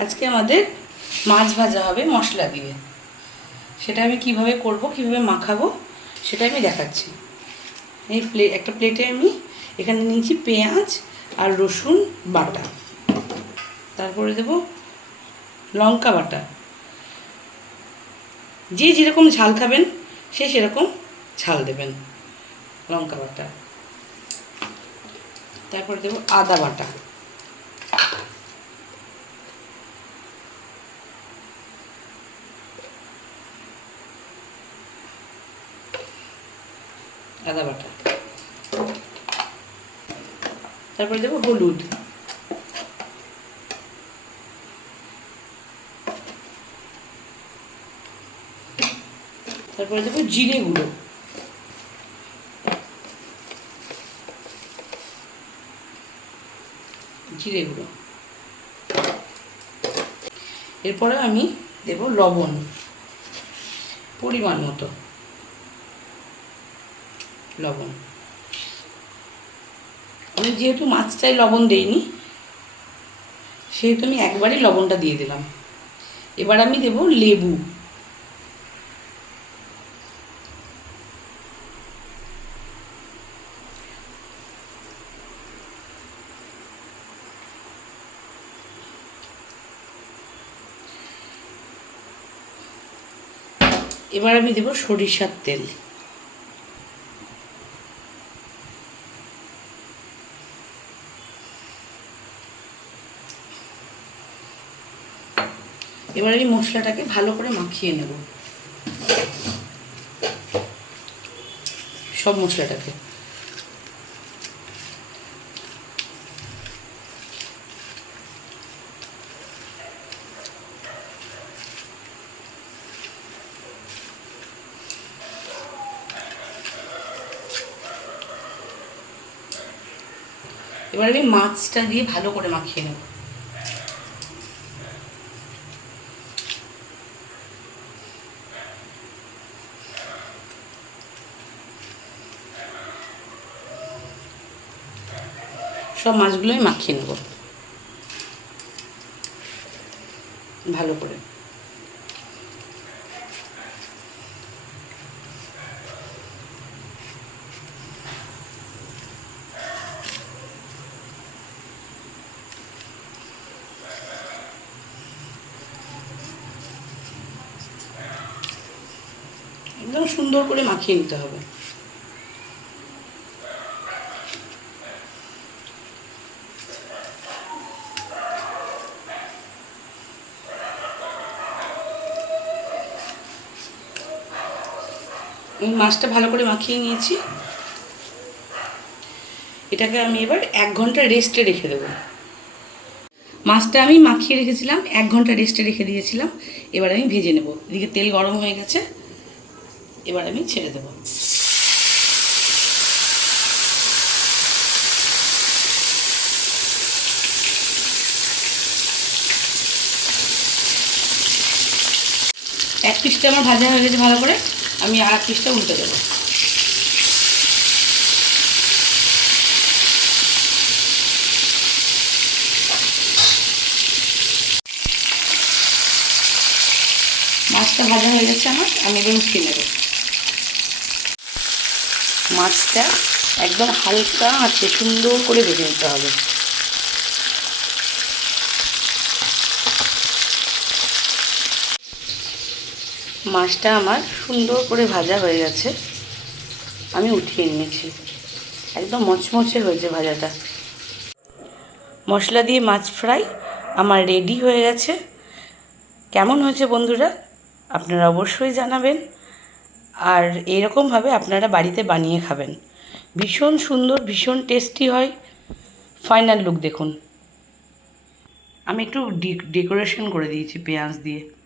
আজকে আমাদের মাছ ভাজা হবে, মশলা দিয়ে। সেটা আমি কীভাবে করব, কীভাবে মাখাবো, সেটা আমি দেখাচ্ছি। এই প্লে, একটা প্লেটে আমি এখানে নিয়েছি পেঁয়াজ আর রসুন বাটা। তারপরে দেব লঙ্কা বাটা। যে যেরকম ঝাল খাবেন, সে সেরকম ঝাল দেবেন লঙ্কা বাটা। তারপরে দেবো আদা বাটা। আদা বাটা। তারপরে দেবো হলুদ। তারপরে দেবো জিরে গুঁড়ো। জিরে গুঁড়ো। এরপরে আমি দেব লবণ, পরিমাণ মতো। লবণ। আমি যেহেতু মাছটায় লবণ দেইনি, সেহেতু আমি একবারই লবণটা দিয়ে দিলাম। এবার আমি দেব লেবু। এবার আমি দেব সরিষার তেল। এবার এই মশলাটাকে ভালো করে মাখিয়ে নেব। সব মশলাটাকে। এবার আমি মাছটা দিয়ে ভালো করে মাখিয়ে নেব। সব মাছগুলোই মাখিয়ে নেব। ভালো করে। একদম সুন্দর করে মাখিয়ে নিতে হবে। এই মাছটা ভালো করে মাখিয়ে নিয়েছি। এটাকে আমি এবার এক ঘণ্টা রেস্টে রেখে দেবো। মাছটা আমি মাখিয়ে রেখেছিলাম, এক ঘণ্টা রেস্টে রেখে দিয়েছিলাম। এবার আমি ভেজে নেব। এদিকে তেল গরম হয়ে গেছে। এবার আমি ছেড়ে দেবো। এক পিসটা আমার ভাজা হয়ে গেছে ভালো করে। আমি আর এক পিসটা উল্টে দেবো। মাছটা ভাজা হয়ে গেছে আমার, আমি এবার উঠিয়ে নেব। মাছটা একদম হালকা আছে সুন্দর করে ভেজে নিতে হবে। মাছটা আমার সুন্দর করে ভাজা হয়ে গেছে। আমি উঠিয়ে নিয়েছি। একদম মচমচে হয়েছে ভাজাটা। মশলা দিয়ে মাছ ফ্রাই আমার রেডি হয়ে গেছে। কেমন হয়েছে বন্ধুরা? আপনারা অবশ্যই জানাবেন। আর এরকমভাবে আপনারা বাড়িতে বানিয়ে খাবেন। ভীষণ সুন্দর, ভীষণ টেস্টি হয়। ফাইনাল লুক দেখুন। আমি একটু ডেকোরেশন করে দিয়েছি পেঁয়াজ দিয়ে।